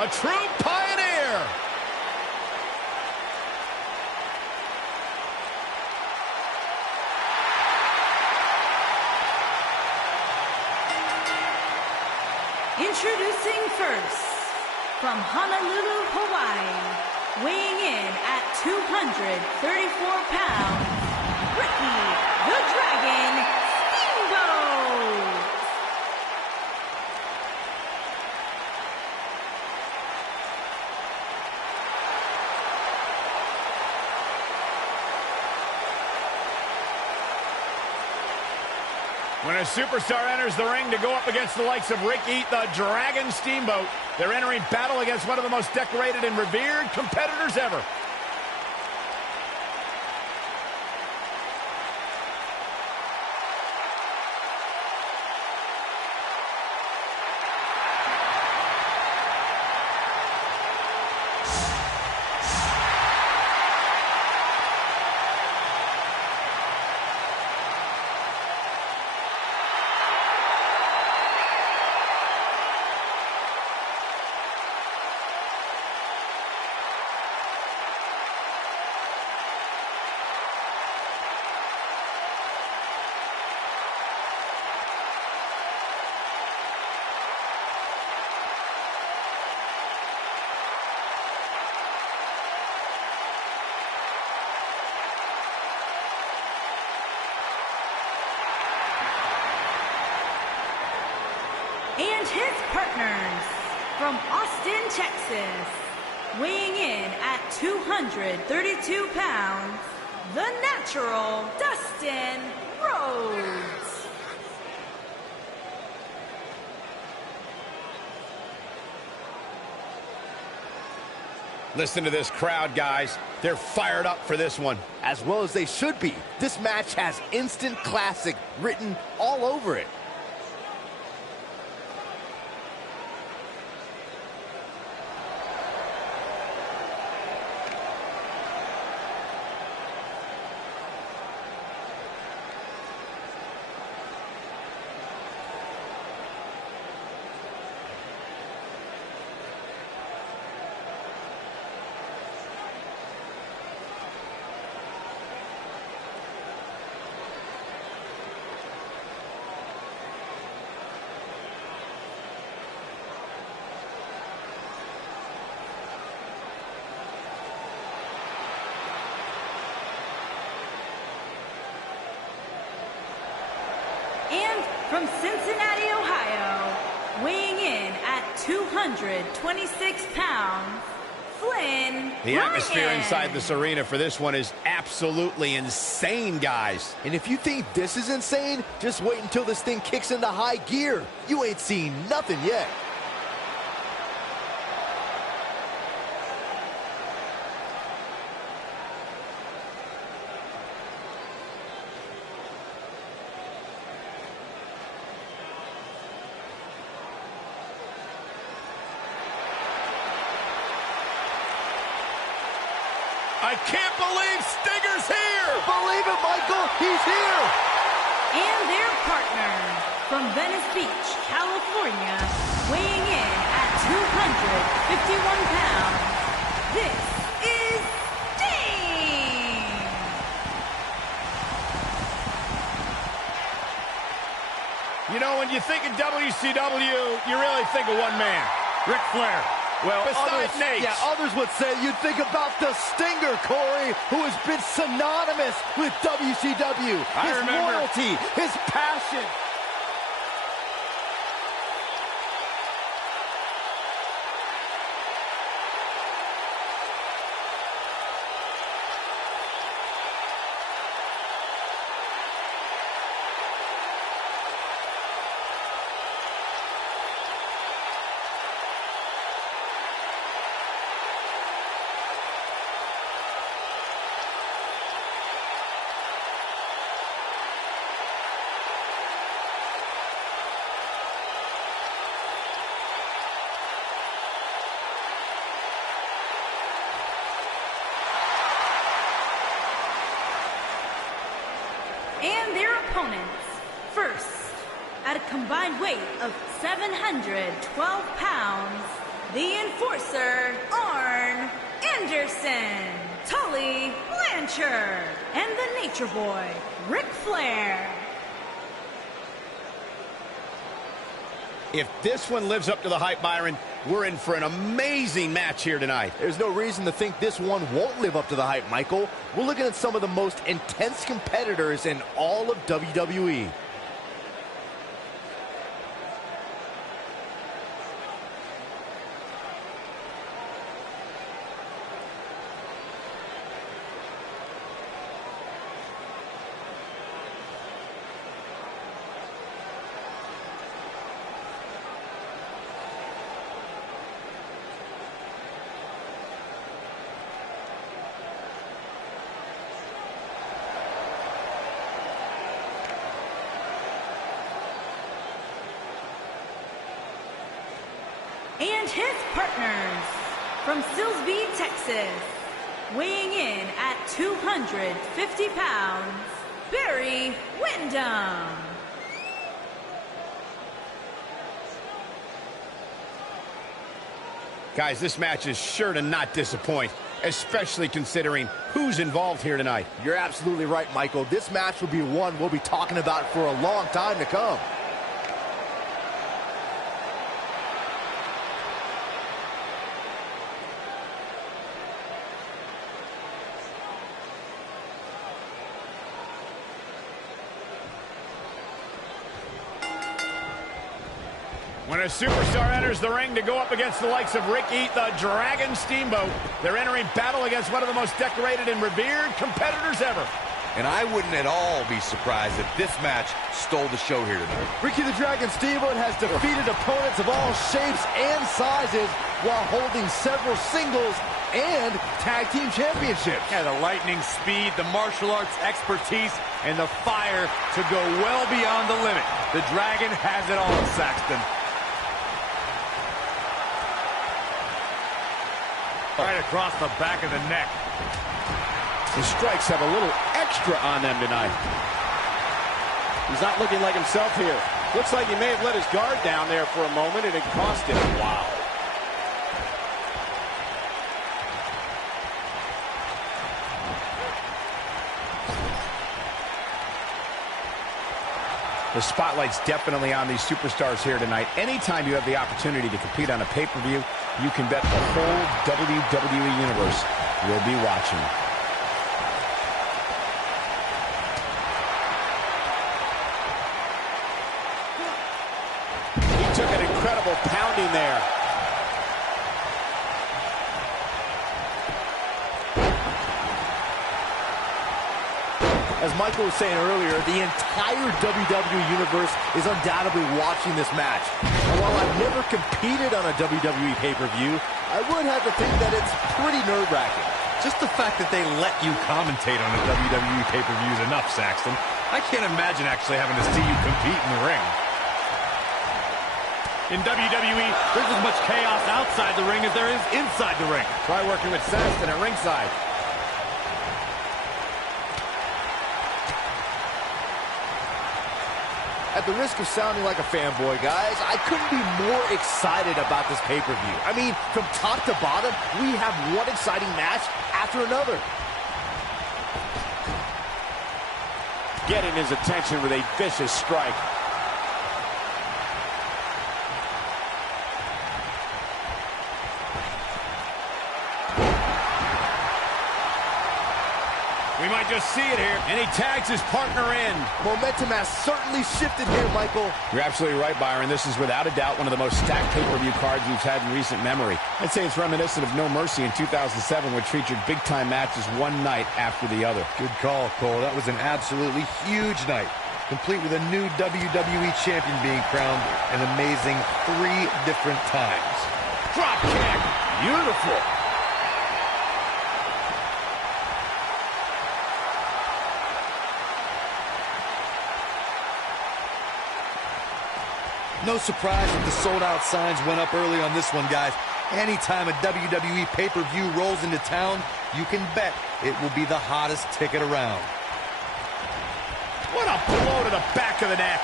A true pioneer. Introducing first, from Honolulu, Hawaii, weighing in at 234 pounds, Ricky the Dragon Steamboat. When a superstar enters the ring to go up against the likes of Ricky the Dragon Steamboat, they're entering battle against one of the most decorated and revered competitors ever. And his partners, from Austin, Texas, weighing in at 232 pounds, the natural Dustin Rhodes. Listen to this crowd, guys. They're fired up for this one. As well as they should be. This match has instant classic written all over it. And from Cincinnati, Ohio, weighing in at 226 pounds, Flyin. The atmosphere inside this arena for this one is absolutely insane, guys. And if you think this is insane, just wait until this thing kicks into high gear. You ain't seen nothing yet. I can't believe Stinger's here! Believe it, Michael, he's here! And their partner, from Venice Beach, California, weighing in at 251 pounds, this is Sting! You know, when you think of WCW, you really think of one man, Ric Flair. Well, besides Nate. Yeah, others would say you'd think about the Stinger, Corey, who has been synonymous with WCW. I remember. Loyalty, his passion. And their opponents, first, at a combined weight of 712 pounds, the Enforcer Arn Anderson, Tully Blanchard, and the Nature Boy, Ric Flair. If this one lives up to the hype, Byron, we're in for an amazing match here tonight. There's no reason to think this one won't live up to the hype, Michael. We're looking at some of the most intense competitors in all of WWE. And his partners from Silsbee, Texas, weighing in at 250 pounds, Barry Windham. Guys, this match is sure to not disappoint, especially considering who's involved here tonight. You're absolutely right, Michael. This match will be one we'll be talking about for a long time to come. When a superstar enters the ring to go up against the likes of Rick Eat, the Dragon Steamboat, they're entering battle against one of the most decorated and revered competitors ever. And I wouldn't at all be surprised if this match stole the show here tonight. Ricky the Dragon Steamboat has defeated opponents of all shapes and sizes while holding several singles and tag team championships. Yeah, the lightning speed, the martial arts expertise, and the fire to go well beyond the limit. The Dragon has it all, Saxton. Right across the back of the neck. The strikes have a little extra on them tonight. He's not looking like himself here. Looks like he may have let his guard down there for a moment, and it cost him. Wow. The spotlight's definitely on these superstars here tonight. Anytime you have the opportunity to compete on a pay-per-view, you can bet the whole WWE Universe will be watching. He took an incredible pounding there. As Michael was saying earlier, the entire WWE Universe is undoubtedly watching this match. And while I've never competed on a WWE pay-per-view, I would have to think that it's pretty nerve-wracking. Just the fact that they let you commentate on a WWE pay-per-view is enough, Saxton. I can't imagine actually having to see you compete in the ring. In WWE, there's as much chaos outside the ring as there is inside the ring. Try working with Saxton at ringside. At the risk of sounding like a fanboy, guys, I couldn't be more excited about this pay-per-view. I mean, from top to bottom, we have one exciting match after another. Getting his attention with a vicious strike. We might just see it here, and he tags his partner in. Momentum has certainly shifted here, Michael. You're absolutely right, Byron. This is without a doubt one of the most stacked pay-per-view cards we've had in recent memory. I'd say it's reminiscent of No Mercy in 2007, which featured big-time matches one night after the other. Good call, Cole. That was an absolutely huge night, complete with a new WWE champion being crowned an amazing 3 different times. Drop kick. Beautiful. No surprise that the sold-out signs went up early on this one, guys. Anytime a WWE pay-per-view rolls into town, you can bet it will be the hottest ticket around. What a blow to the back of the neck.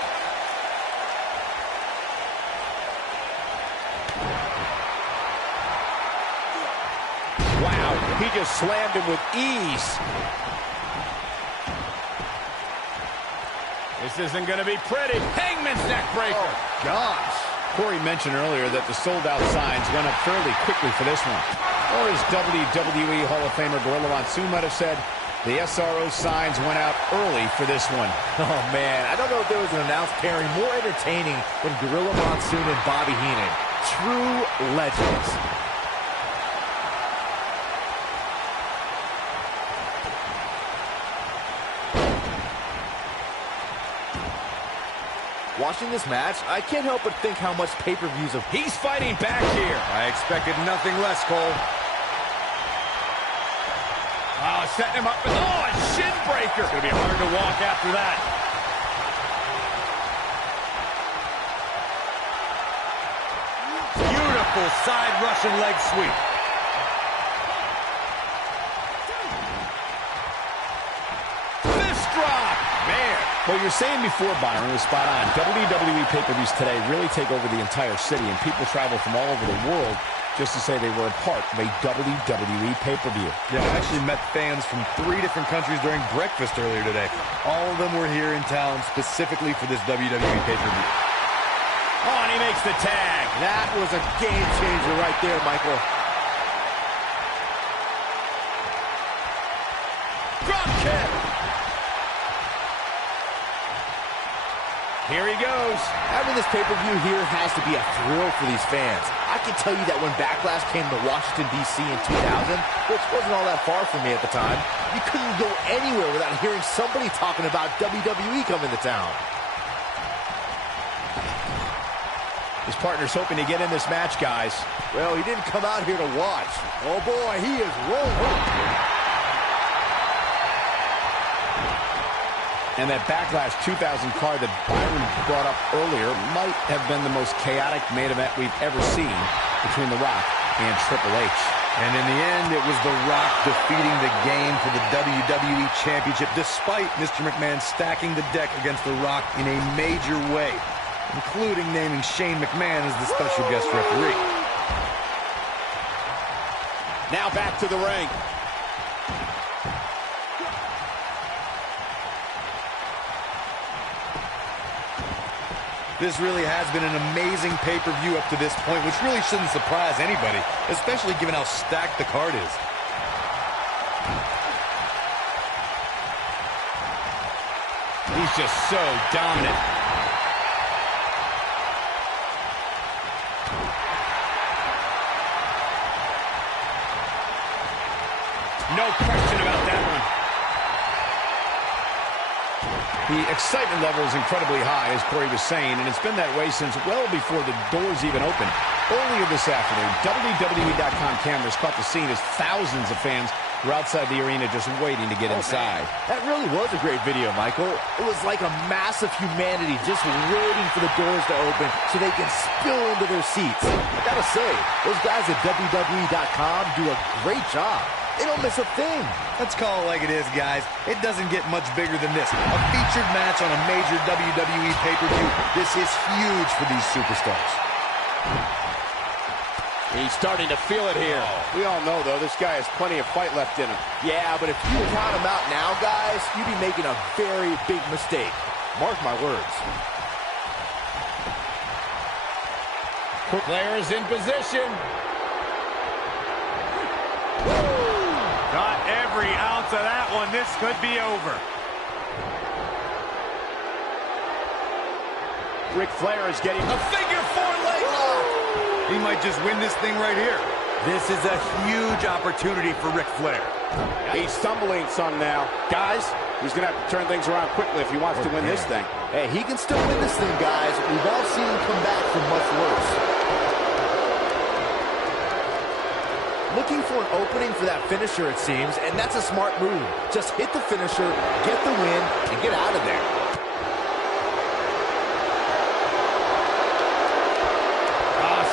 Wow, he just slammed him with ease. This isn't going to be pretty. Hangman's neck breaker. Oh, gosh. Corey mentioned earlier that the sold-out signs went up fairly quickly for this one. Or as WWE Hall of Famer Gorilla Monsoon might have said, the SRO signs went out early for this one. Oh, man, I don't know if there was an announced pairing more entertaining than Gorilla Monsoon and Bobby Heenan. True legends. Watching this match, I can't help but think how much pay-per-views of... He's fighting back here. I expected nothing less, Cole. Oh, setting him up. Oh, a shin breaker. It's going to be hard to walk after that. Beautiful side Russian leg sweep. Fist drop. Man. What you're saying before, Byron, was spot on. WWE pay-per-views today really take over the entire city, and people travel from all over the world just to say they were a part of a WWE pay-per-view. Yeah, I actually met fans from 3 different countries during breakfast earlier today. All of them were here in town specifically for this WWE pay-per-view. Oh, and he makes the tag. That was a game changer right there, Michael. Drop kick. Here he goes. Having this pay-per-view here has to be a thrill for these fans. I can tell you that when Backlash came to Washington, D.C. in 2000, which wasn't all that far from me at the time, you couldn't go anywhere without hearing somebody talking about WWE coming to town. His partner's hoping to get in this match, guys. Well, he didn't come out here to watch. Oh, boy, he is rolling. And that Backlash 2000 card that Byron brought up earlier might have been the most chaotic main event we've ever seen between The Rock and Triple H. And in the end, it was The Rock defeating the game for the WWE Championship, despite Mr. McMahon stacking the deck against The Rock in a major way, including naming Shane McMahon as the special guest referee. Now back to the ring. This really has been an amazing pay-per-view up to this point, which really shouldn't surprise anybody, especially given how stacked the card is. He's just so dominant. No question about that one. The excitement level is incredibly high, as Corey was saying, and it's been that way since well before the doors even opened. Earlier this afternoon, WWE.com cameras caught the scene as thousands of fans were outside the arena just waiting to get inside. That really was a great video, Michael. It was like a mass of humanity just waiting for the doors to open so they can spill into their seats. I gotta say, those guys at WWE.com do a great job. They don't miss a thing. Let's call it like it is, guys. It doesn't get much bigger than this. A featured match on a major WWE pay-per-view. This is huge for these superstars. He's starting to feel it here. We all know, though, this guy has plenty of fight left in him. Yeah, but if you count him out now, guys, you'd be making a very big mistake. Mark my words. Flair is in position. Got every ounce of that one. This could be over. Ric Flair is getting A figure 4 leg lock. He might just win this thing right here. This is a huge opportunity for Ric Flair. He's stumbling some now. Guys, he's going to have to turn things around quickly if he wants to win this thing. Hey, he can still win this thing, guys. We've all seen him come back from much worse. Looking for an opening for that finisher, it seems, and that's a smart move. Just hit the finisher, get the win, and get out of there.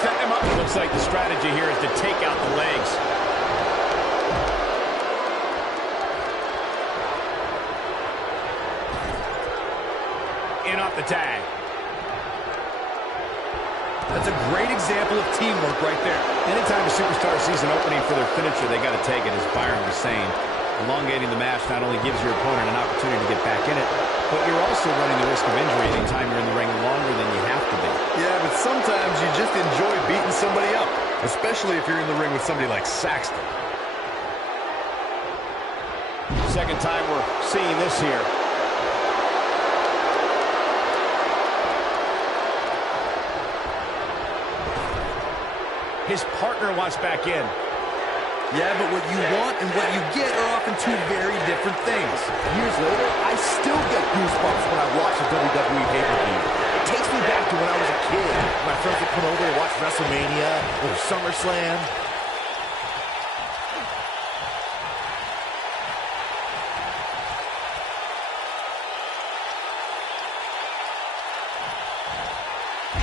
Setting him up. It looks like the strategy here is to take out the legs. In off the tag. That's a great example of teamwork right there. Anytime a superstar sees an opening for their finisher, they got to take it, as Byron was saying. Elongating the match not only gives your opponent an opportunity to get back in it, but you're also running the risk of injury anytime you're in the ring longer than you have to be. Yeah, but sometimes you just enjoy beating somebody up, especially if you're in the ring with somebody like Saxton. Second time we're seeing this here. His partner wants back in. Yeah, but what you want and what you get are often two very different things. Years later, I still get goosebumps when I watch a WWE pay-per-view. It takes me back to when I was a kid. My friends would come over to watch WrestleMania or SummerSlam.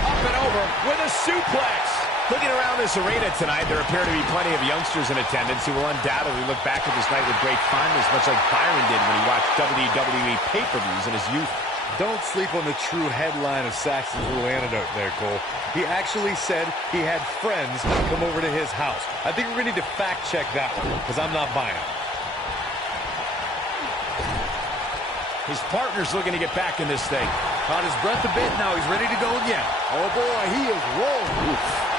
Up and over with a suplex. Looking around this arena tonight, there appear to be plenty of youngsters in attendance who will undoubtedly look back at this night with great fondness, much like Byron did when he watched WWE pay-per-views in his youth. Don't sleep on the true headline of Saxton's little anecdote there, Cole. He actually said he had friends come over to his house. I think we're going to need to fact-check that one, because I'm not buying it. His partner's looking to get back in this thing. Caught his breath a bit, now he's ready to go again. Oh boy, he is rolling. Oof.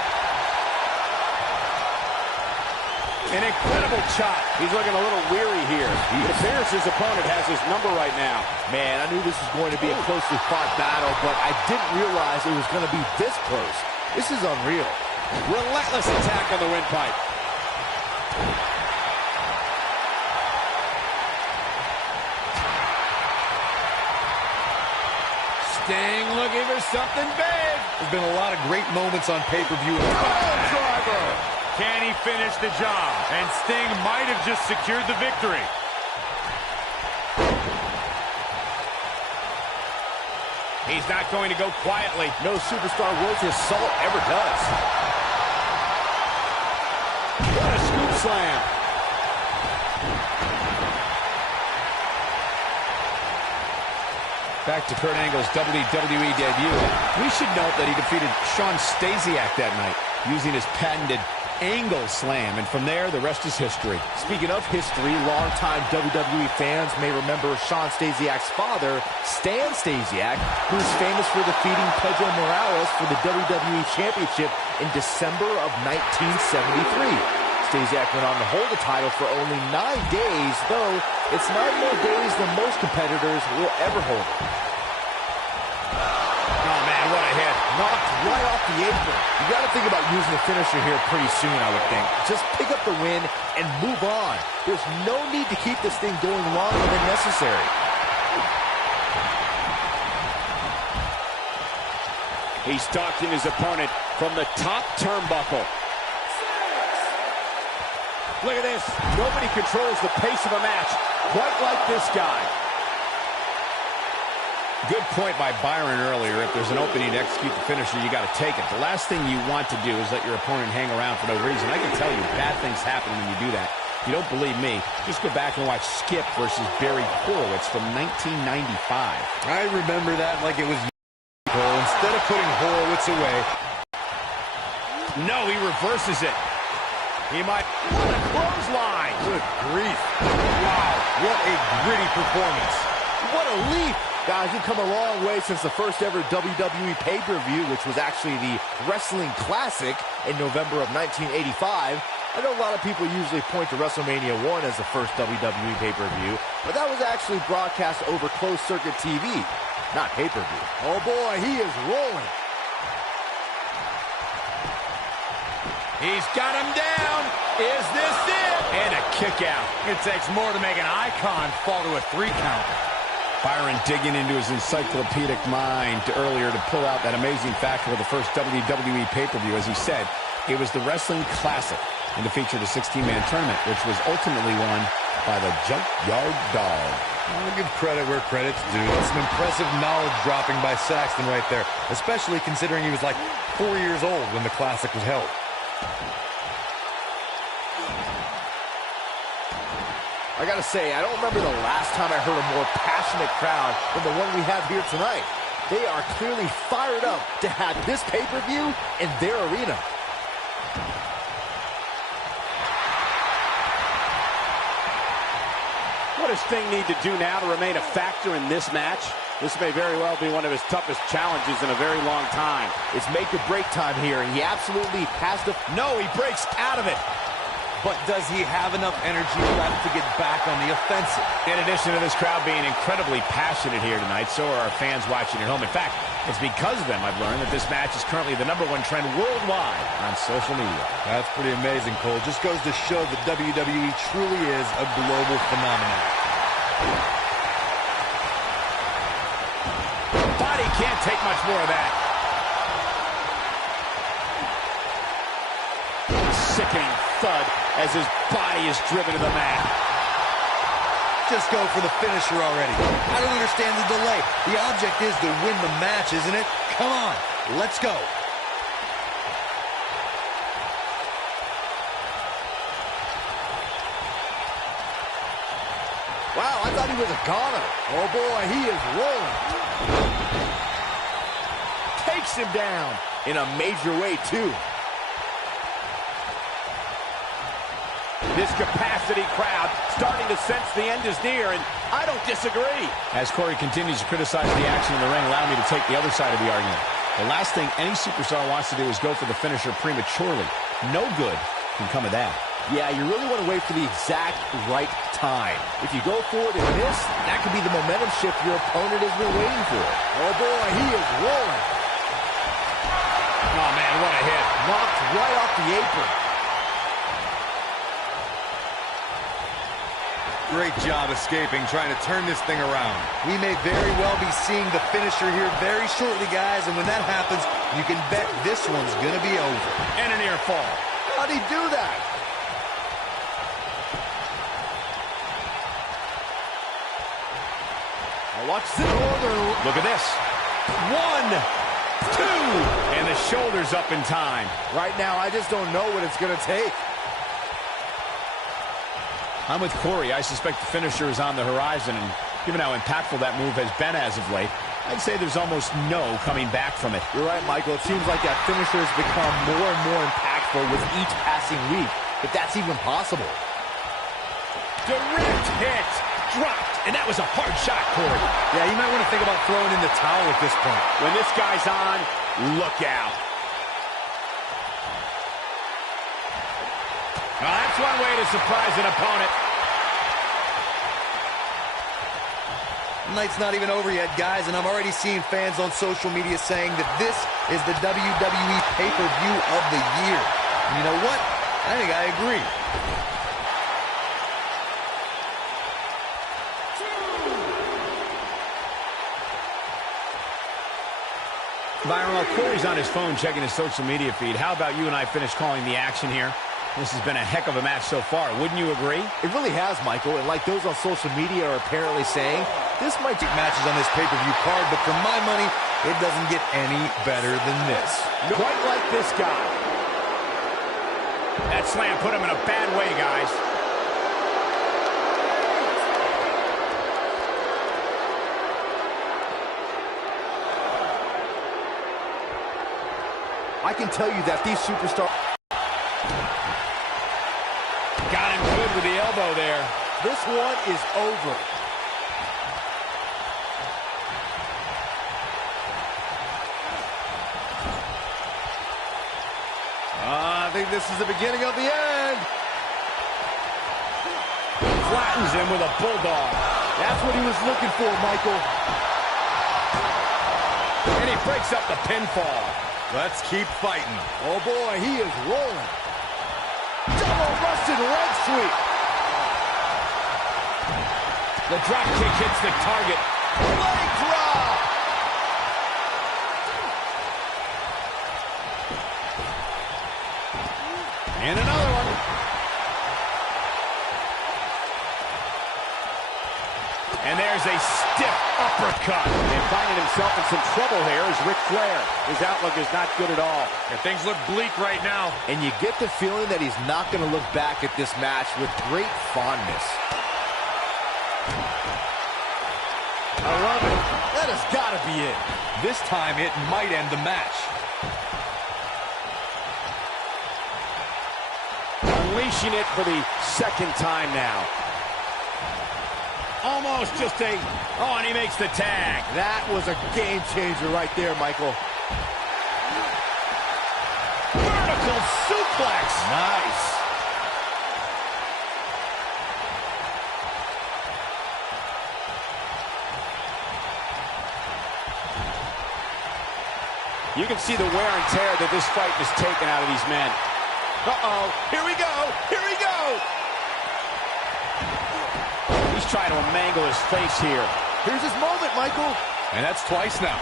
An incredible chop. He's looking a little weary here. It appears his opponent has his number right now. Man, I knew this was going to be a closely fought battle, but I didn't realize it was going to be this close. This is unreal. Relentless attack on the windpipe. Sting looking for something big. There's been a lot of great moments on pay-per-view. Driver. Can he finish the job? And Sting might have just secured the victory. He's not going to go quietly. No superstar worth his salt ever does. What a scoop slam. Back to Kurt Angle's WWE debut. We should note that he defeated Shawn Stasiak that night using his patented Angle Slam, and from there, the rest is history. Speaking of history, longtime WWE fans may remember Shawn Stasiak's father, Stan Stasiak, who is famous for defeating Pedro Morales for the WWE Championship in December of 1973. Stasiak went on to hold the title for only 9 days, though it's 9 more days than most competitors will ever hold it. Oh, man, what a hit. Knocked right off the apron. You got to think about using the finisher here pretty soon, I would think. Just pick up the win and move on. There's no need to keep this thing going longer than necessary. He's stalking his opponent from the top turnbuckle. Look at this. Nobody controls the pace of a match quite like this guy. Good point by Byron earlier. If there's an opening to execute the finisher, you got to take it. The last thing you want to do is let your opponent hang around for no reason. I can tell you bad things happen when you do that. If you don't believe me, just go back and watch Skip versus Barry Horowitz from 1995. I remember that like it was Cole. Instead of putting Horowitz away. No, he reverses it. He might. What a clothesline. Good grief. Wow, what a gritty performance. What a leap. Guys, we've come a long way since the first ever WWE pay-per-view, which was actually the Wrestling Classic in November of 1985. I know a lot of people usually point to WrestleMania 1 as the first WWE pay-per-view, but that was actually broadcast over closed-circuit TV, not pay-per-view. Oh boy, he is rolling. He's got him down. Is this it? And a kick out. It takes more to make an icon fall to a 3 count. Byron digging into his encyclopedic mind earlier to pull out that amazing fact of the first WWE pay-per-view. As he said, it was the Wrestling Classic, and it featured a 16-man tournament, which was ultimately won by the Junkyard Dog. I'll give credit where credit's due. That's some impressive knowledge dropping by Saxton right there, especially considering he was like 4 years old when the Classic was held. I gotta say, I don't remember the last time I heard a more passionate crowd than the one we have here tonight. They are clearly fired up to have this pay-per-view in their arena. What does Sting need to do now to remain a factor in this match? This may very well be one of his toughest challenges in a very long time. It's make or break time here. He absolutely has to... No, he breaks out of it. But does he have enough energy left to get back on the offensive? In addition to this crowd being incredibly passionate here tonight, so are our fans watching at home. In fact, it's because of them I've learned that this match is currently the #1 trend worldwide on social media. That's pretty amazing, Cole. Just goes to show that WWE truly is a global phenomenon. Body can't take much more of that. Sickening thud as his body is driven to the mat. Just go for the finisher already. I don't understand the delay. The object is to win the match, isn't it? Come on, let's go. Wow, I thought he was a goner. Oh boy, he is rolling. Takes him down in a major way, too. This capacity crowd starting to sense the end is near, and I don't disagree. As Corey continues to criticize the action in the ring, allow me to take the other side of the argument. The last thing any superstar wants to do is go for the finisher prematurely. No good can come of that. Yeah, you really want to wait for the exact right time. If you go for it and miss, that could be the momentum shift your opponent has been waiting for. Oh boy, he is rolling. Oh man, what a hit. Knocked right off the apron. Great job escaping, trying to turn this thing around. We may very well be seeing the finisher here very shortly, guys, and when that happens, you can bet this one's going to be over. And a near fall. How'd he do that? Watch this. Look at this. 1, 2, and the shoulders up in time. Right now, I just don't know what it's going to take. I'm with Corey. I suspect the finisher is on the horizon, and given how impactful that move has been as of late, I'd say there's almost no coming back from it. You're right, Michael. It seems like that finisher has become more and more impactful with each passing week, if that's even possible. Direct hit. Dropped, and that was a hard shot, Corey. Yeah, you might want to think about throwing in the towel at this point. When this guy's on, look out. Well, that's one way to surprise an opponent. The night's not even over yet, guys, and I'm already seeing fans on social media saying that this is the WWE pay-per-view of the year. And you know what? I think I agree. Byron, while Corey's on his phone checking his social media feed, how about you and I finish calling the action here? This has been a heck of a match so far. Wouldn't you agree? It really has, Michael. And like those on social media are apparently saying, this might take matches on this pay-per-view card, but for my money, it doesn't get any better than this. Quite like this guy. That slam put him in a bad way, guys. I can tell you that these superstars... Got him good with the elbow there. This one is over. I think this is the beginning of the end. Flattens him with a bulldog. That's what he was looking for, Michael. And he breaks up the pinfall. Let's keep fighting. Oh boy, he is rolling. Double Russian leg sweep. The drop kick hits the target. Leg drop. And another one. And there's a stiff uppercut. And finding himself in some trouble here is Ric Flair. His outlook is not good at all. And things look bleak right now. And you get the feeling that he's not going to look back at this match with great fondness. I love it. That has got to be it. This time, it might end the match. Unleashing it for the second time now. Almost just a... Oh, and he makes the tag. That was a game changer right there, Michael. Vertical suplex. Nice. You can see the wear and tear that this fight has taken out of these men. Uh-oh, here we go, here we go! He's trying to mangle his face here. Here's his moment, Michael. And that's twice now.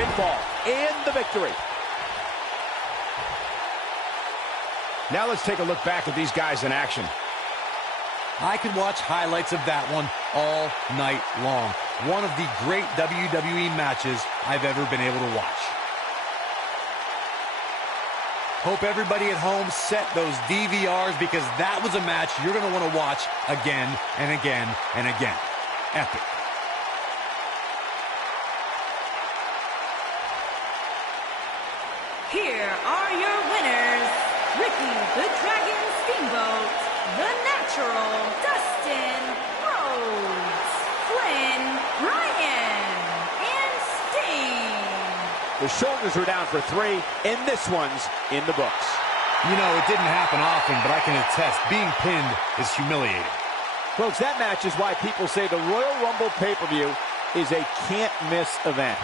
Pinfall, and the victory. Now let's take a look back at these guys in action. I could watch highlights of that one all night long. One of the great WWE matches I've ever been able to watch. Hope everybody at home set those DVRs because that was a match you're going to want to watch again and again and again. Epic. Here are your winners, Ricky the Dragon Steamboat, The Natural, Dustin, Rhodes, Flynn, Ryan, and Sting. The shoulders are down for 3, and this one's in the books. You know, it didn't happen often, but I can attest, being pinned is humiliating. Folks, that match is why people say the Royal Rumble pay-per-view is a can't-miss event.